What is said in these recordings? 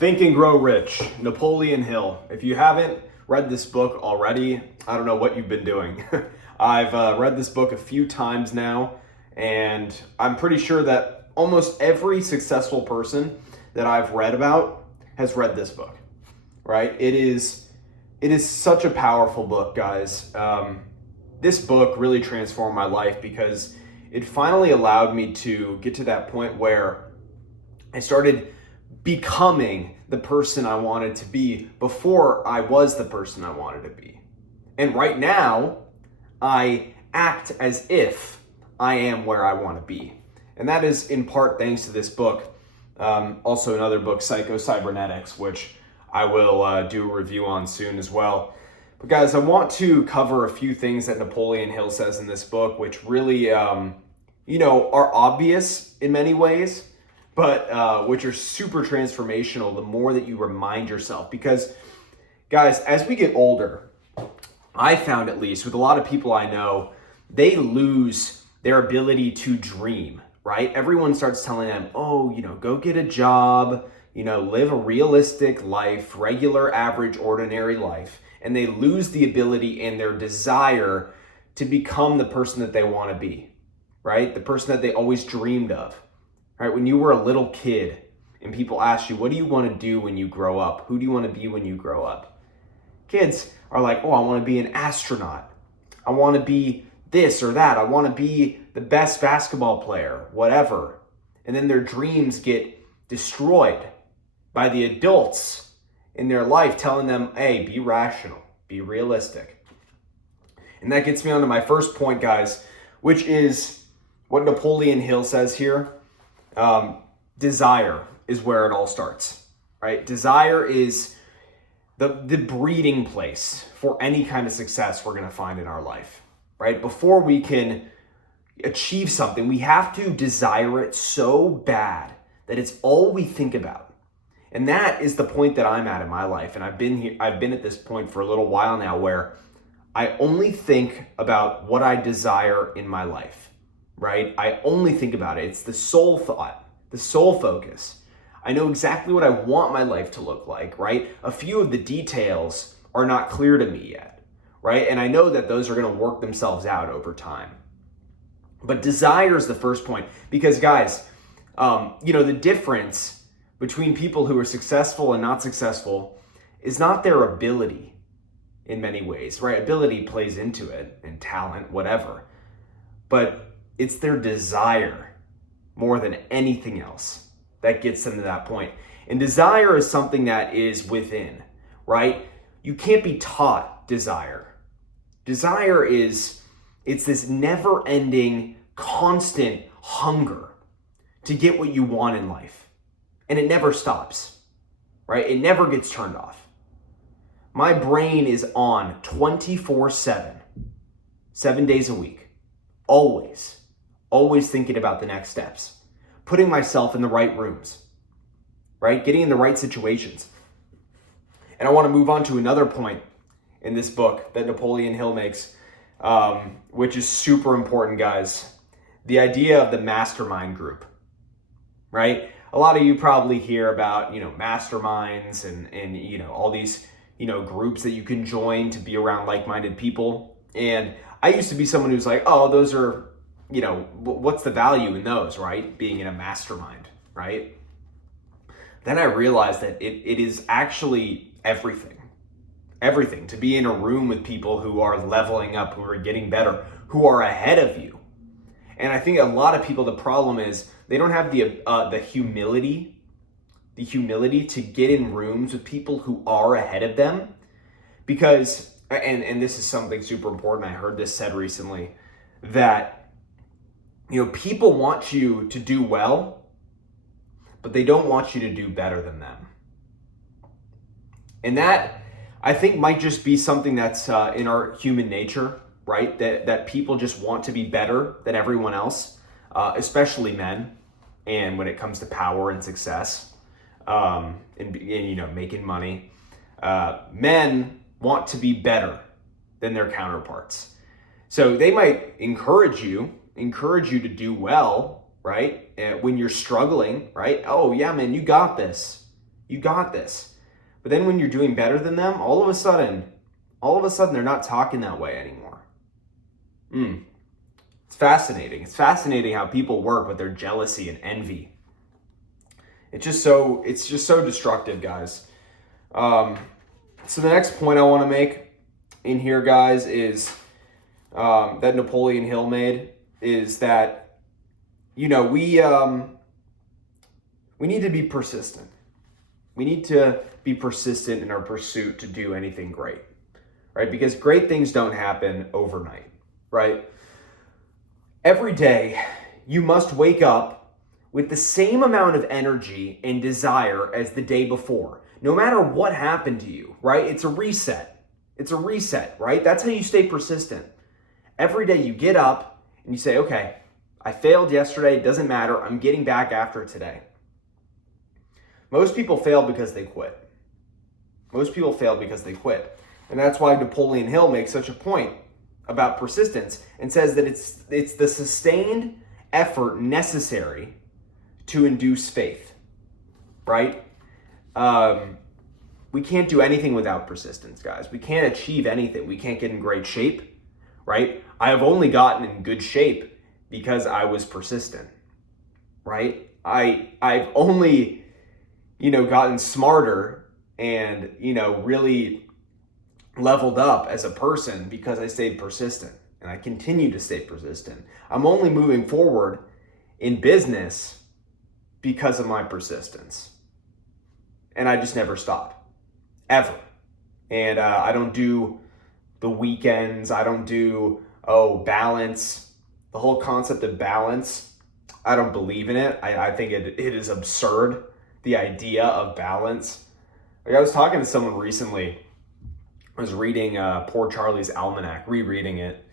Think and Grow Rich, Napoleon Hill. If you haven't read this book already, I don't know what you've been doing. I've read this book a few times now, and I'm pretty sure that almost every successful person that I've read about has read this book, right? It is such a powerful book, guys. This book really transformed my life because it finally allowed me to get to that point where I started becoming the person I wanted to be before I was the person I wanted to be. And right now, I act as if I am where I want to be. And that is in part thanks to this book. Also another book, Psycho-Cybernetics, which I will do a review on soon as well. But guys, I want to cover a few things that Napoleon Hill says in this book, which really, are obvious in many ways, but which are super transformational the more that you remind yourself. Because, guys, as we get older, I found, at least with a lot of people I know, they lose their ability to dream, right? Everyone starts telling them, go get a job, live a realistic life, regular, average, ordinary life. And they lose the ability and their desire to become the person that they want to be, right? The person that they always dreamed of, right? When you were a little kid and people asked you, what do you want to do when you grow up? Who do you want to be when you grow up? Kids are like, I want to be an astronaut. I want to be this or that. I want to be the best basketball player, whatever. And then their dreams get destroyed by the adults in their life telling them, hey, be rational, be realistic. And that gets me onto my first point, guys, which is what Napoleon Hill says here. Desire is where it all starts, right? Desire is the breeding place for any kind of success we're going to find in our life, right? Before we can achieve something, we have to desire it so bad that it's all we think about. And that is the point that I'm at in my life. And I've been at this point for a little while now where I only think about what I desire in my life, right? I only think about it. It's the sole thought, the sole focus. I know exactly what I want my life to look like, right? A few of the details are not clear to me yet, right? And I know that those are going to work themselves out over time. But desire is the first point because, guys, the difference between people who are successful and not successful is not their ability in many ways, right? Ability plays into it and talent, whatever. But it's their desire more than anything else that gets them to that point. And desire is something that is within, right? You can't be taught desire. Desire it's this never-ending, constant hunger to get what you want in life. And it never stops, right? It never gets turned off. My brain is on 24/7, 7 days a week, always thinking about the next steps, putting myself in the right rooms, right? Getting in the right situations. And I want to move on to another point in this book that Napoleon Hill makes, which is super important, guys. The idea of the mastermind group, right? A lot of you probably hear about, masterminds and all these, groups that you can join to be around like-minded people. And I used to be someone who's like, those are, what's the value in those, right? Being in a mastermind, right? Then I realized that it is actually everything to be in a room with people who are leveling up, who are getting better, who are ahead of you. And I think a lot of people, the problem is they don't have the humility to get in rooms with people who are ahead of them. Because, and this is something super important, I heard this said recently, that, people want you to do well, but they don't want you to do better than them. And that, I think, might just be something that's in our human nature, right? That people just want to be better than everyone else, especially men. And when it comes to power and success, and making money, men want to be better than their counterparts. So they might encourage you to do well, right? When you're struggling, right? Oh yeah, man, you got this. You got this. But then when you're doing better than them, all of a sudden, they're not talking that way anymore. It's fascinating. It's fascinating how people work with their jealousy and envy. It's just so destructive, guys. So the next point I want to make in here, guys, is that Napoleon Hill made, is that, we need to be persistent. We need to be persistent in our pursuit to do anything great, right? Because great things don't happen overnight, right? Every day, you must wake up with the same amount of energy and desire as the day before, no matter what happened to you, right? It's a reset. It's a reset, right? That's how you stay persistent. Every day you get up and you say, okay, I failed yesterday. It doesn't matter. I'm getting back after today. Most people fail because they quit. Most people fail because they quit. And that's why Napoleon Hill makes such a point about persistence and says that it's the sustained effort necessary to induce faith, right? We can't do anything without persistence, guys. We can't achieve anything. We can't get in great shape, right? I have only gotten in good shape because I was persistent, right? I've only, gotten smarter and, really leveled up as a person because I stayed persistent, and I continue to stay persistent. I'm only moving forward in business because of my persistence. And I just never stop, ever. And I don't do the weekends. I don't do, balance. The whole concept of balance, I don't believe in it. I think it is absurd, the idea of balance. Like, I was talking to someone recently. I was reading Poor Charlie's Almanac, rereading it.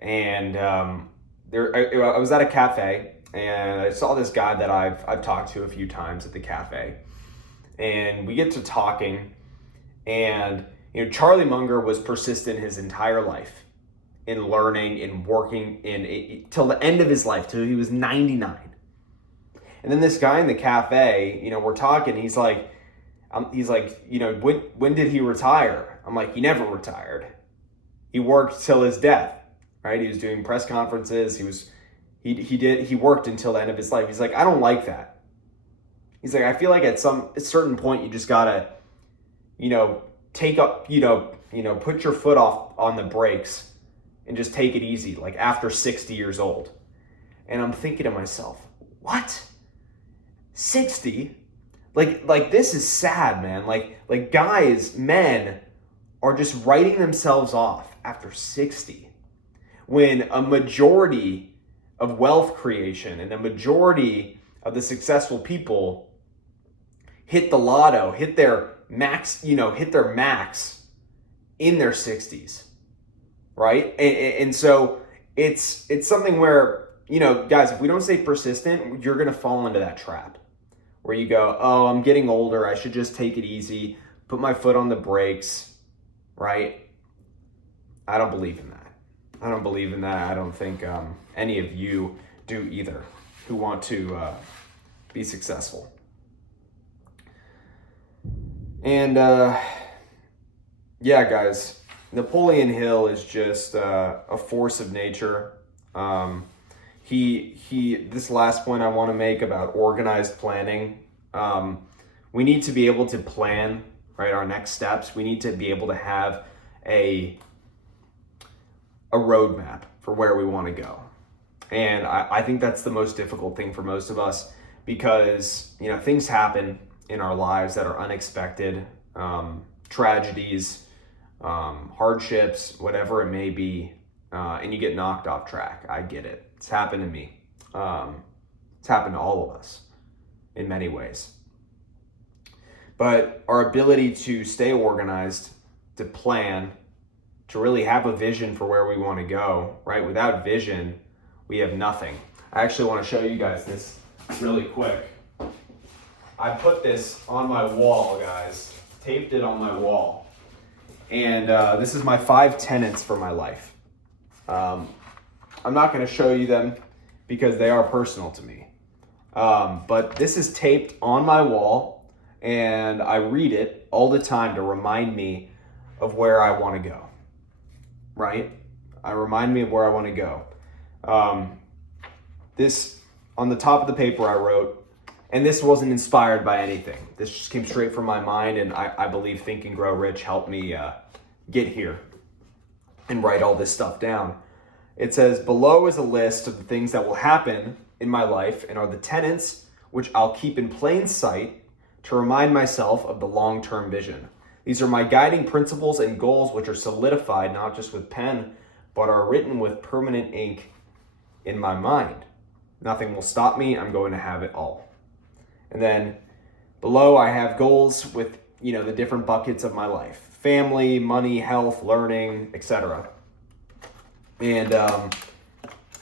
And I was at a cafe, and I saw this guy that I've talked to a few times at the cafe. And we get to talking, and Charlie Munger was persistent his entire life in learning and working till the end of his life, till he was 99. And then this guy in the cafe, we're talking. He's like, when did he retire? I'm like, he never retired. He worked till his death, right? He was doing press conferences. He worked until the end of his life. He's like, I don't like that. He's like, I feel like at a certain point you just gotta, take up, put your foot off on the brakes and just take it easy, like after 60 years old. And I'm thinking to myself, what? 60? Like this is sad, man. Like guys, men are just writing themselves off after 60. When a majority of wealth creation and a majority of the successful people hit the lotto, hit their max in their 60s, right? And so it's something where, guys, if we don't stay persistent, you're going to fall into that trap where you go, oh, I'm getting older. I should just take it easy, put my foot on the brakes, right? I don't believe in that. I don't believe in that. I don't think any of you do either who want to be successful. And guys, Napoleon Hill is just a force of nature. This last point I want to make about organized planning. We need to be able to plan, right, our next steps. We need to be able to have a roadmap for where we want to go. And I think that's the most difficult thing for most of us because, things happen in our lives that are unexpected, tragedies, hardships, whatever it may be, and you get knocked off track. I get it. It's happened to me. It's happened to all of us in many ways. But our ability to stay organized, to plan, to really have a vision for where we want to go, right? Without vision, we have nothing. I actually want to show you guys this really quick. I put this on my wall, guys. Taped it on my wall. And this is my 5 tenets for my life. I'm not going to show you them because they are personal to me. But this is taped on my wall, and I read it all the time to remind me of where I want to go, right? I remind me of where I want to go. This, on the top of the paper I wrote, and this wasn't inspired by anything. This just came straight from my mind, and I believe Think and Grow Rich helped me get here and write all this stuff down. It says, below is a list of the things that will happen in my life and are the tenets which I'll keep in plain sight to remind myself of the long-term vision. These are my guiding principles and goals which are solidified not just with pen, but are written with permanent ink in my mind. Nothing will stop me. I'm going to have it all. And then below I have goals with, the different buckets of my life. Family, money, health, learning, etc. And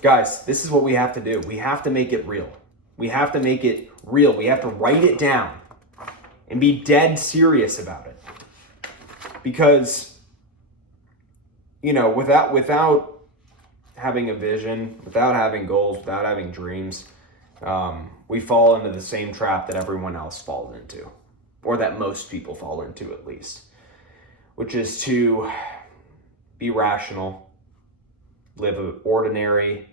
guys, this is what we have to do. We have to make it real. We have to make it real. We have to write it down and be dead serious about it. Because, without having a vision, without having goals, without having dreams, we fall into the same trap that everyone else falls into, or that most people fall into at least, which is to be rational, live an ordinary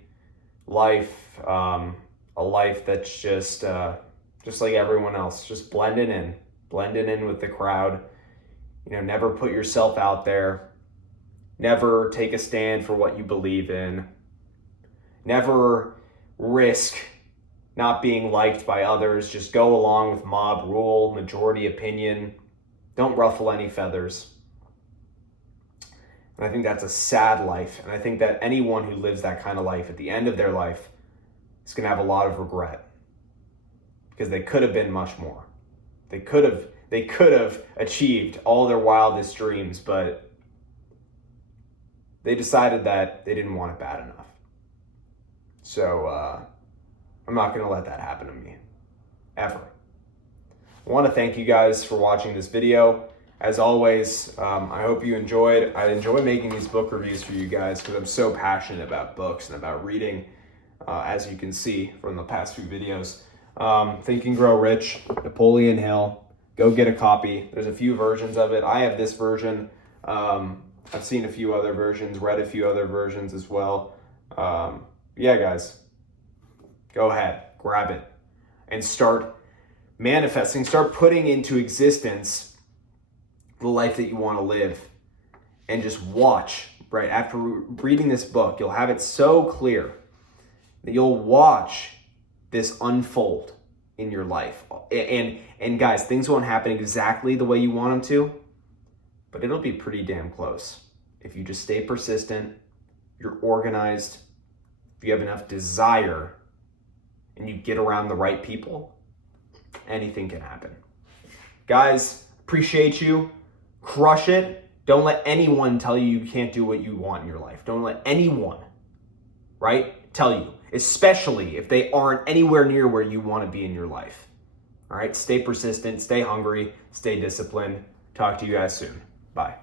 life, a life that's just like everyone else, just blending in with the crowd. Never put yourself out there. Never take a stand for what you believe in. Never risk not being liked by others. Just go along with mob rule, majority opinion. Don't ruffle any feathers. And I think that's a sad life. And I think that anyone who lives that kind of life at the end of their life is going to have a lot of regret, because they could have been much more. They could have achieved all their wildest dreams, but they decided that they didn't want it bad enough. So I'm not going to let that happen to me, ever. I want to thank you guys for watching this video. As always, I hope you enjoyed. I enjoy making these book reviews for you guys because I'm so passionate about books and about reading, as you can see from the past few videos. Think and Grow Rich, Napoleon Hill. Go get a copy. There's a few versions of it. I have this version. I've seen a few other versions, read a few other versions as well. Yeah, guys, go ahead, grab it, and start manifesting, start putting into existence the life that you want to live. And just watch, right? After reading this book, you'll have it so clear that you'll watch this unfold in your life. And guys, things won't happen exactly the way you want them to, but it'll be pretty damn close. If you just stay persistent, you're organized, if you have enough desire, and you get around the right people, anything can happen. Guys, appreciate you. Crush it. Don't let anyone tell you can't do what you want in your life. Don't let anyone, right, tell you, especially if they aren't anywhere near where you want to be in your life. All right, stay persistent, stay hungry, stay disciplined. Talk to you guys soon. Bye.